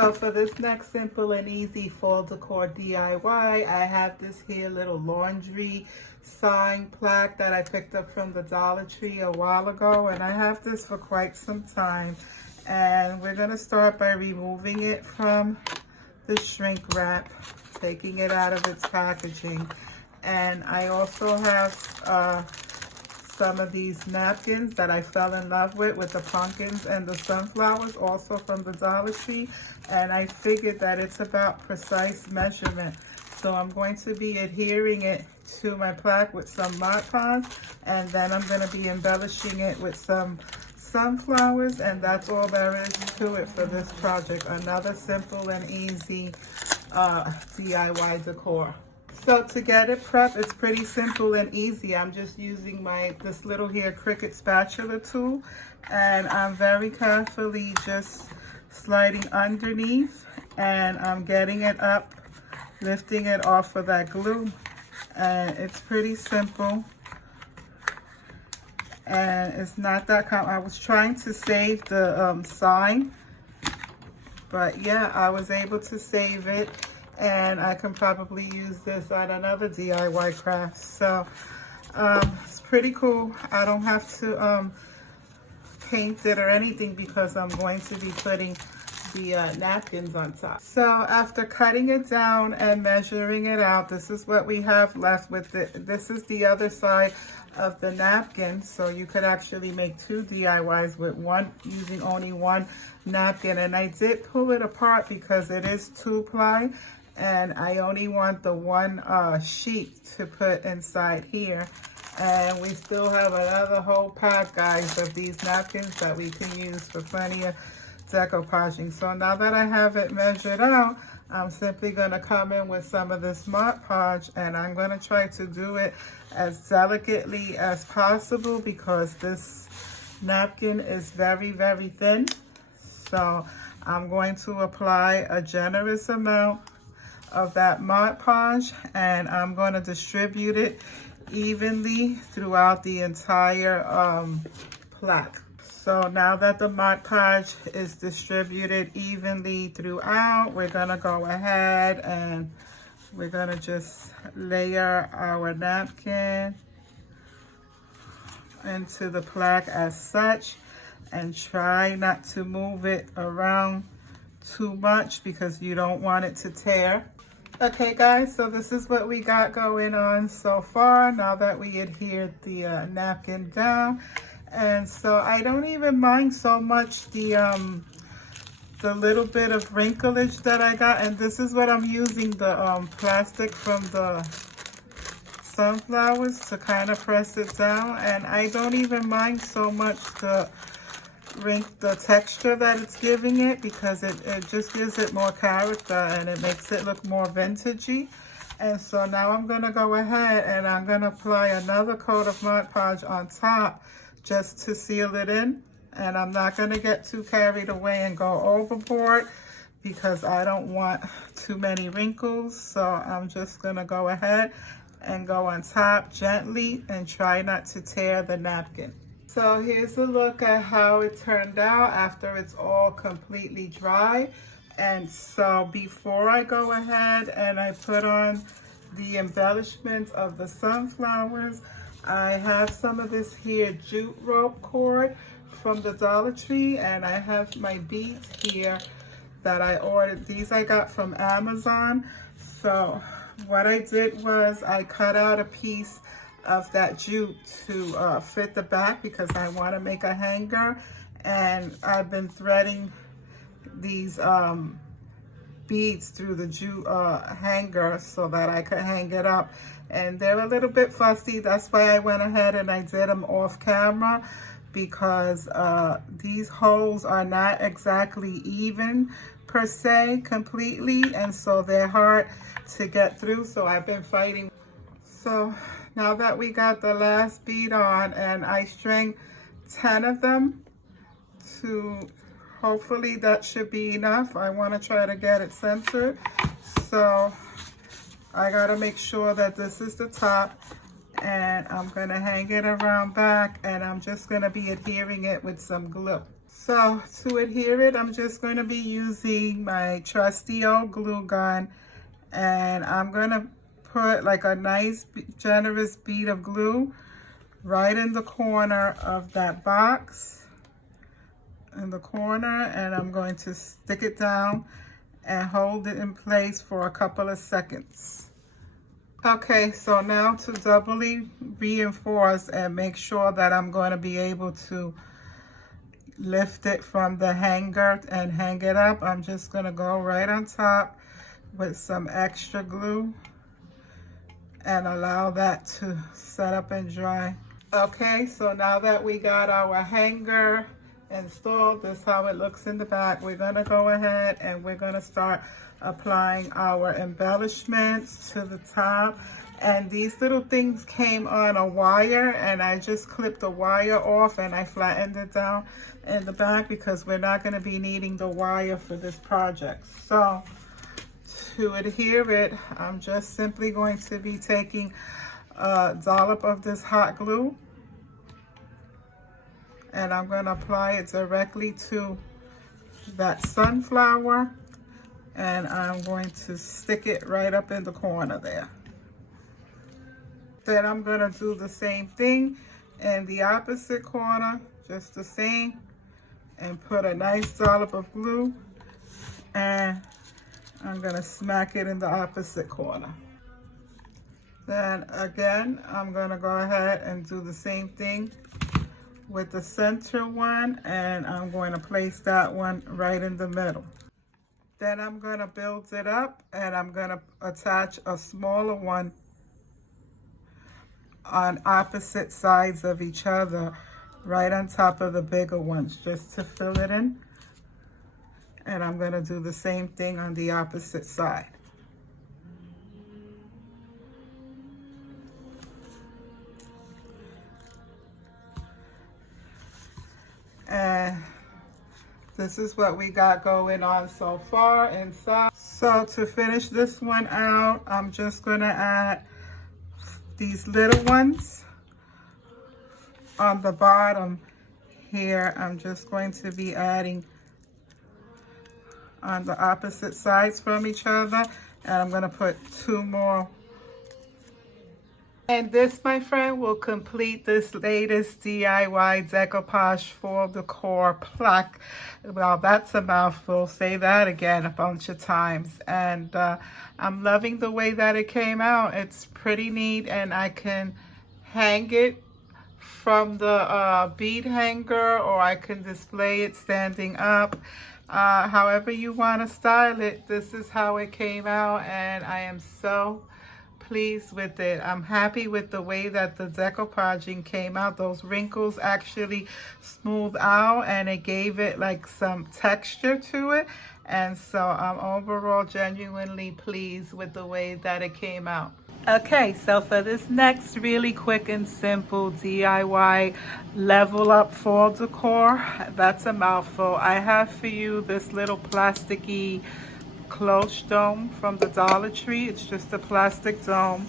So for this next simple and easy fall decor DIY, I have this here little laundry sign plaque that I picked up from the Dollar Tree a while ago, and I have this for quite some time. And we're gonna start by removing it from the shrink wrap, taking it out of its packaging. And I also have some of these napkins that I fell in love with the pumpkins and the sunflowers, also from the Dollar Tree. And I figured that it's about precise measurement. So I'm going to be adhering it to my plaque with some Mod Podge, and then I'm going to be embellishing it with some sunflowers, and that's all there is to it for this project. Another simple and easy DIY decor. So to get it prepped, it's pretty simple and easy. I'm just using this little here Cricut spatula tool, and I'm very carefully just sliding underneath, and I'm getting it up, lifting it off of that glue. And it's pretty simple, and it's not that I was trying to save the sign, but yeah, I was able to save it. And I can probably use this on another DIY craft. So it's pretty cool. I don't have to paint it or anything because I'm going to be putting the napkins on top. So after cutting it down and measuring it out, this is what we have left with it. This is the other side of the napkin. So you could actually make two DIYs with using only one napkin. And I did pull it apart because it is 2-ply. And I only want the one sheet to put inside here. And we still have another whole pack, guys, of these napkins that we can use for plenty of decoupaging. So now that I have it measured out, I'm simply going to come in with some of this Mod Podge, and I'm going to try to do it as delicately as possible because this napkin is very, very thin. So I'm going to apply a generous amount of that Mod Podge, and I'm going to distribute it evenly throughout the entire plaque. So now that the Mod Podge is distributed evenly throughout, we're going to go ahead and we're going to just layer our napkin into the plaque as such, and try not to move it around too much because you don't want it to tear. Okay guys, so this is what we got going on so far now that we adhered the napkin down. And so I don't even mind so much the little bit of wrinklage that I got. And this is what I'm using, the plastic from the sunflowers to kind of press it down. And I don't even mind so much the texture that it's giving it, because it just gives it more character and it makes it look more vintagey. And so now I'm going to go ahead and I'm going to apply another coat of Mod Podge on top just to seal it in. And I'm not going to get too carried away and go overboard because I don't want too many wrinkles. So I'm just going to go ahead and go on top gently and try not to tear the napkin. So here's a look at how it turned out after it's all completely dry. And so before I go ahead and I put on the embellishments of the sunflowers, I have some of this here jute rope cord from the Dollar Tree, and I have my beads here that I ordered. These I got from Amazon. So what I did was I cut out a piece of that jute to fit the back because I want to make a hanger, and I've been threading these beads through the jute hanger so that I could hang it up. And they're a little bit fussy. That's why I went ahead and I did them off camera, because these holes are not exactly even per se completely, and so they're hard to get through. So I've been fighting. So now that we got the last bead on, and I string 10 of them, to hopefully that should be enough. I want to try to get it centered. So I got to make sure that this is the top, and I'm going to hang it around back, and I'm just going to be adhering it with some glue. So to adhere it, I'm just going to be using my trusty old glue gun, and I'm going to put like a nice generous bead of glue right in the corner of that box, in the corner, and I'm going to stick it down and hold it in place for a couple of seconds. Okay, so now to doubly reinforce and make sure that I'm going to be able to lift it from the hanger and hang it up, I'm just going to go right on top with some extra glue and allow that to set up and dry. Okay, so now that we got our hanger installed, this is how it looks in the back. We're going to go ahead and we're going to start applying our embellishments to the top. And these little things came on a wire, and I just clipped the wire off and I flattened it down in the back because we're not going to be needing the wire for this project. So to adhere it, I'm just simply going to be taking a dollop of this hot glue, and I'm going to apply it directly to that sunflower, and I'm going to stick it right up in the corner there. Then I'm going to do the same thing in the opposite corner, just the same, and put a nice dollop of glue, and I'm going to smack it in the opposite corner. Then again, I'm going to go ahead and do the same thing with the center one, and I'm going to place that one right in the middle. Then I'm going to build it up, and I'm going to attach a smaller one on opposite sides of each other, right on top of the bigger ones, just to fill it in. And I'm going to do the same thing on the opposite side. And this is what we got going on so far inside. So to finish this one out, I'm just going to add these little ones on the bottom here. I'm just going to be adding on the opposite sides from each other, and I'm going to put 2 more. And this, my friend, will complete this latest DIY decoupage for decor plaque. Well, that's a mouthful. Say that again a bunch of times. And I'm loving the way that it came out. It's pretty neat, and I can hang it from the bead hanger, or I can display it standing up. However you want to style it, this is how it came out, and I am so pleased with it. I'm happy with the way that the decoupaging came out. Those wrinkles actually smoothed out, and it gave it like some texture to it. And so I'm overall genuinely pleased with the way that it came out. Okay, so for this next really quick and simple DIY level up fall decor, that's a mouthful, I have for you this little plasticky cloche dome from the Dollar Tree. It's just a plastic dome.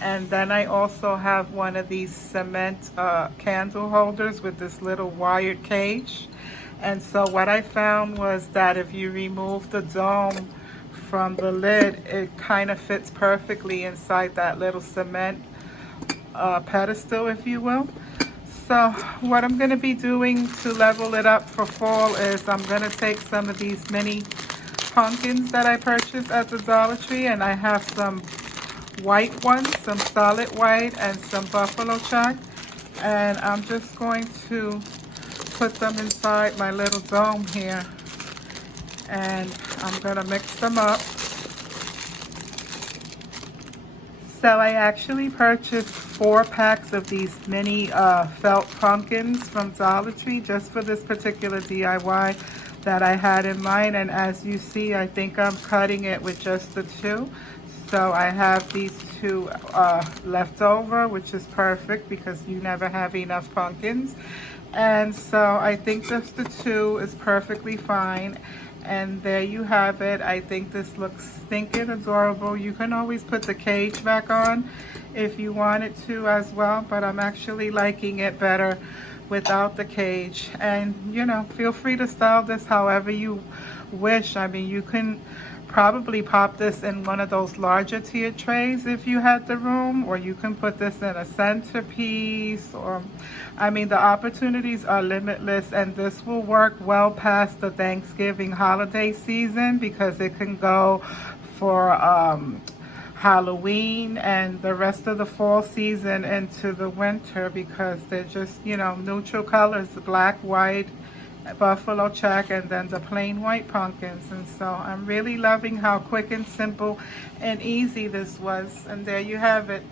And then I also have one of these cement candle holders with this little wired cage. And so what I found was that if you remove the dome from the lid, it kind of fits perfectly inside that little cement pedestal, if you will. So what I'm going to be doing to level it up for fall is I'm going to take some of these mini pumpkins that I purchased at the Dollar Tree, and I have some white ones, some solid white, and some buffalo check, and I'm just going to put them inside my little dome here, and I'm going to mix them up. So I actually purchased 4 packs of these mini felt pumpkins from Dollar Tree just for this particular DIY that I had in mind. And as you see, I think I'm cutting it with just the 2. So I have these 2 left over, which is perfect because you never have enough pumpkins. And so I think just the 2 is perfectly fine. And there you have it. I think this looks stinking adorable. You can always put the cage back on if you wanted to as well, but I'm actually liking it better without the cage. And you know, feel free to style this however you wish. I mean, you can probably pop this in one of those larger tier trays if you had the room, or you can put this in a centerpiece, or I mean, the opportunities are limitless, and this will work well past the Thanksgiving holiday season because it can go for Halloween and the rest of the fall season into the winter, because they're just, you know, neutral colors, black, white, buffalo check, and then the plain white pumpkins. And so I'm really loving how quick and simple and easy this was. And there you have it.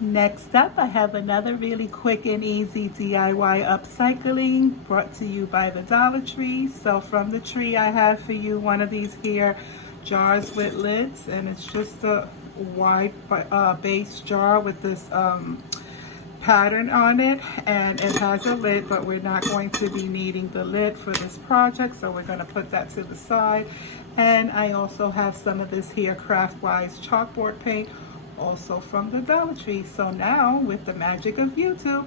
Next up, I have another really quick and easy DIY upcycling brought to you by the Dollar Tree. So from the tree, I have for you one of these here jars with lids, and it's just a wide base jar with this pattern on it, and it has a lid, but we're not going to be needing the lid for this project, so we're going to put that to the side. And I also have some of this here Craftwise chalkboard paint, also from the Dollar Tree. So now, with the magic of YouTube,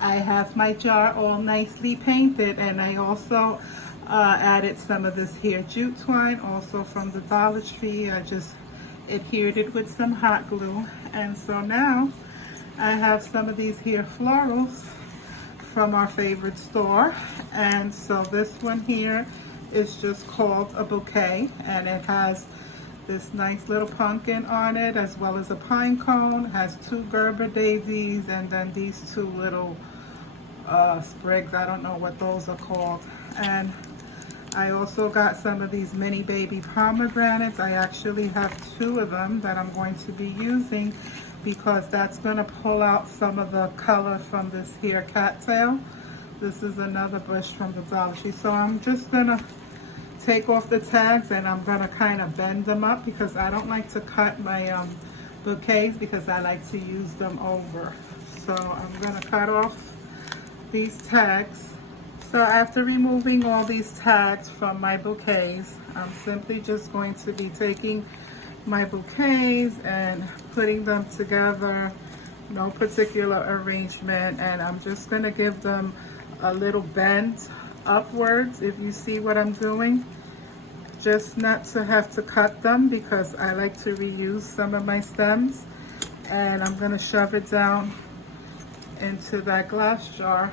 I have my jar all nicely painted, and I also added some of this here jute twine, also from the Dollar Tree. I just adhered it with some hot glue, and so now I have some of these here florals from our favorite store. And so this one here is just called a bouquet, and it has this nice little pumpkin on it, as well as a pine cone, has 2 Gerber daisies, and then these 2 little sprigs. I don't know what those are called. And I also got some of these mini baby pomegranates. I actually have 2 of them that I'm going to be using, because that's going to pull out some of the color from this here cattail. This is another bush from the Dollar Tree. So I'm just going to take off the tags, and I'm going to kind of bend them up, because I don't like to cut my bouquets, because I like to use them over. So I'm going to cut off these tags. So after removing all these tags from my bouquets, I'm simply just going to be taking my bouquets and putting them together, no particular arrangement, and I'm just going to give them a little bend upwards, if you see what I'm doing, just not to have to cut them, because I like to reuse some of my stems. And I'm going to shove it down into that glass jar.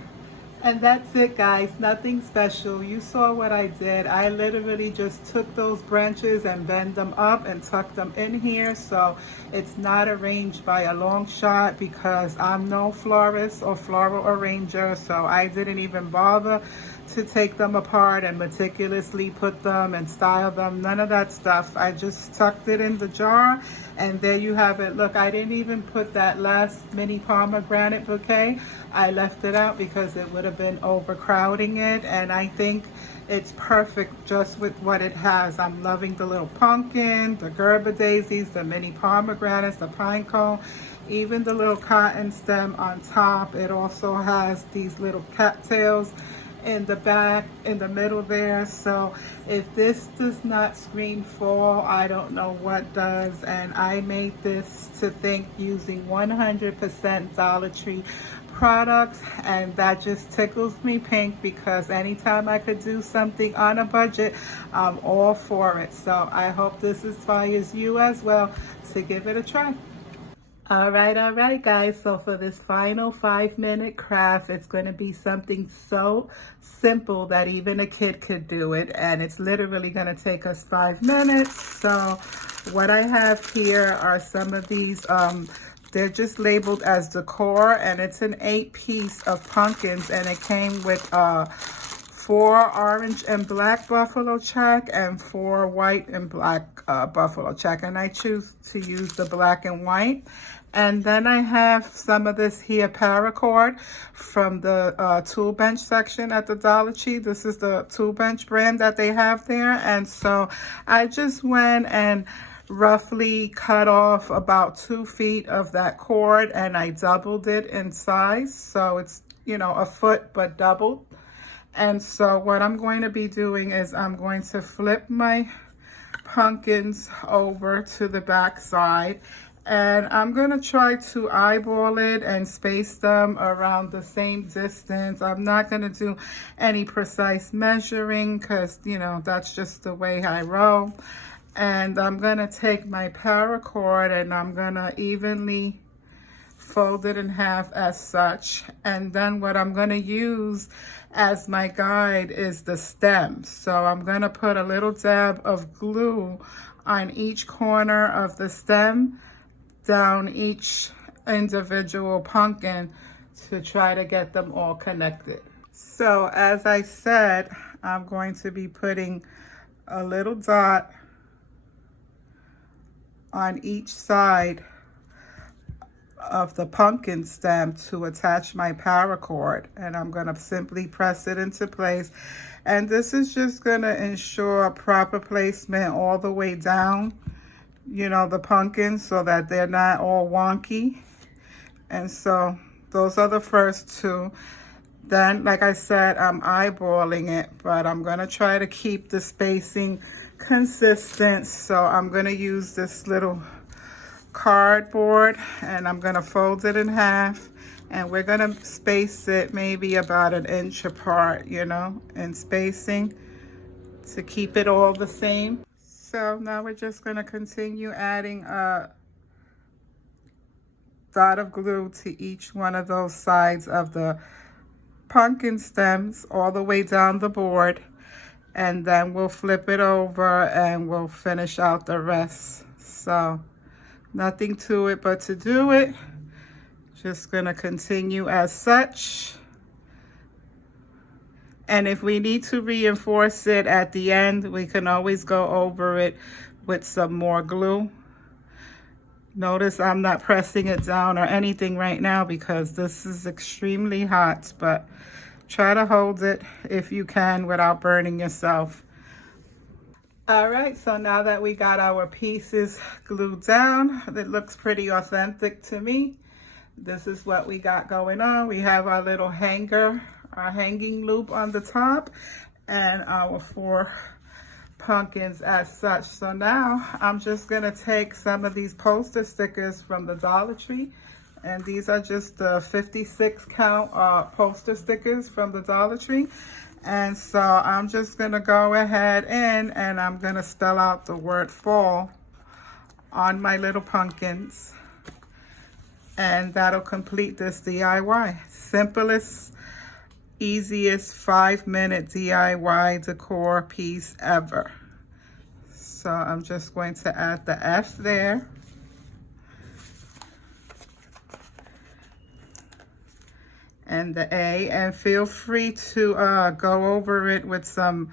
And that's it, guys. Nothing special. You saw what I did. I literally just took those branches and bend them up and tuck them in here. So it's not arranged by a long shot, because I'm no florist or floral arranger. So I didn't even bother to take them apart and meticulously put them and style them. None of that stuff. I just tucked it in the jar, and there you have it. Look, I didn't even put that last mini pomegranate bouquet. I left it out because it would have been overcrowding it, and I think it's perfect just with what it has. I'm loving the little pumpkin, the Gerber daisies, the mini pomegranates, the pine cone, even the little cotton stem on top. It also has these little cattails in the back, in the middle there. So if this does not scream fall, I don't know what does. And I made this to think using 100% Dollar Tree products, and that just tickles me pink, because anytime I could do something on a budget, I'm all for it. So I hope this inspires you as well to give it a try. All right, guys. So for this final 5-minute craft, it's going to be something so simple that even a kid could do it. And it's literally going to take us 5 minutes. So what I have here are some of these, they're just labeled as decor, and it's an 8-piece of pumpkins, and it came with 4 orange and black buffalo check and 4 white and black buffalo check, and I choose to use the black and white. And then I have some of this here paracord from the tool bench section at the Dollar Tree. This is the tool bench brand that they have there. And so I just went and roughly cut off about 2 feet of that cord, and I doubled it in size. So it's, you know, a foot but doubled. And so what I'm going to be doing is I'm going to flip my pumpkins over to the back side, And I'm gonna try to eyeball it and space them around the same distance. I'm not gonna do any precise measuring because, you know, that's just the way I roll. And I'm gonna take my paracord and I'm gonna evenly fold it in half as such. And then what I'm gonna use as my guide is the stem. So I'm gonna put a little dab of glue on each corner of the stem down each individual pumpkin to try to get them all connected. So as I said, I'm going to be putting a little dot on each side of the pumpkin stem to attach my paracord, and I'm going to simply press it into place. And this is just going to ensure proper placement all the way down, you know, the pumpkins, so that they're not all wonky. And so those are the first two. Then, like I said, I'm eyeballing it, but I'm going to try to keep the spacing consistent. So I'm going to use this little cardboard and I'm going to fold it in half, and we're going to space it maybe about 1 inch apart, you know, in spacing to keep it all the same. So now we're just going to continue adding a dot of glue to each one of those sides of the pumpkin stems all the way down the board, and then we'll flip it over and we'll finish out the rest. So nothing to it but to do it. Just gonna continue as such. And if we need to reinforce it at the end, we can always go over it with some more glue. Notice I'm not pressing it down or anything right now because this is extremely hot, but try to hold it if you can without burning yourself. All right, so now that we got our pieces glued down, it looks pretty authentic to me. This is what we got going on. We have our little hanger, our hanging loop on the top, and our 4 pumpkins as such. So now I'm just gonna take some of these poster stickers from the Dollar Tree, and these are just the 56 count poster stickers from the Dollar Tree. And so I'm just gonna go ahead and I'm gonna spell out the word fall on my little pumpkins, and that'll complete this DIY. Simplest, easiest 5-minute DIY decor piece ever. So I'm just going to add the F there. And the A, and feel free to go over it with some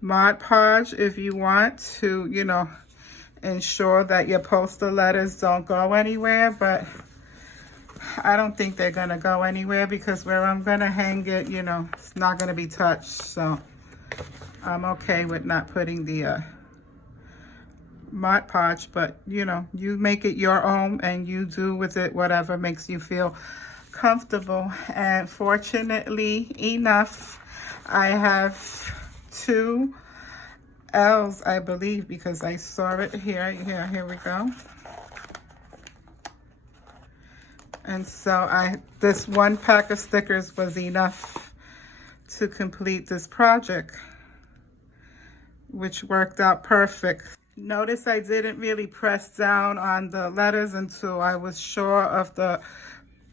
Mod Podge if you want to, you know, ensure that your poster letters don't go anywhere, but I don't think they're gonna go anywhere because where I'm gonna hang it, you know, it's not gonna be touched. So I'm okay with not putting the Mod Podge, but you know, you make it your own and you do with it whatever makes you feel comfortable. And fortunately enough, I have 2 L's, I believe, because I saw it here. Here we go. And so this 1 pack of stickers was enough to complete this project, which worked out perfect. Notice I didn't really press down on the letters until I was sure of the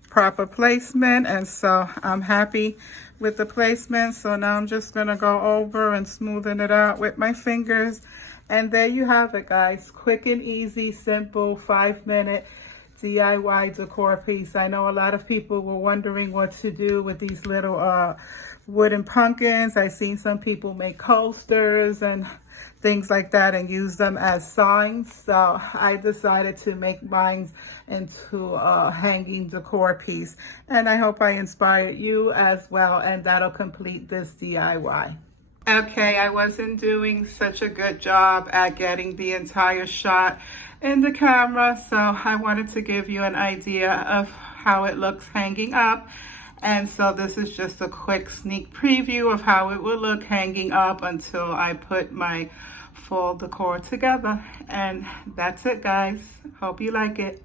proper placement, and so I'm happy with the placement. So now I'm just gonna go over and smoothen it out with my fingers, and there you have it, guys. Quick and easy, simple 5-minute DIY decor piece. I know a lot of people were wondering what to do with these little wooden pumpkins. I've seen some people make coasters and things like that and use them as signs. So I decided to make mine into a hanging decor piece. And I hope I inspired you as well, and that'll complete this DIY. Okay, I wasn't doing such a good job at getting the entire shot in the camera, so I wanted to give you an idea of how it looks hanging up. And so this is just a quick sneak preview of how it will look hanging up until I put my full decor together. And that's it, guys. Hope you like it.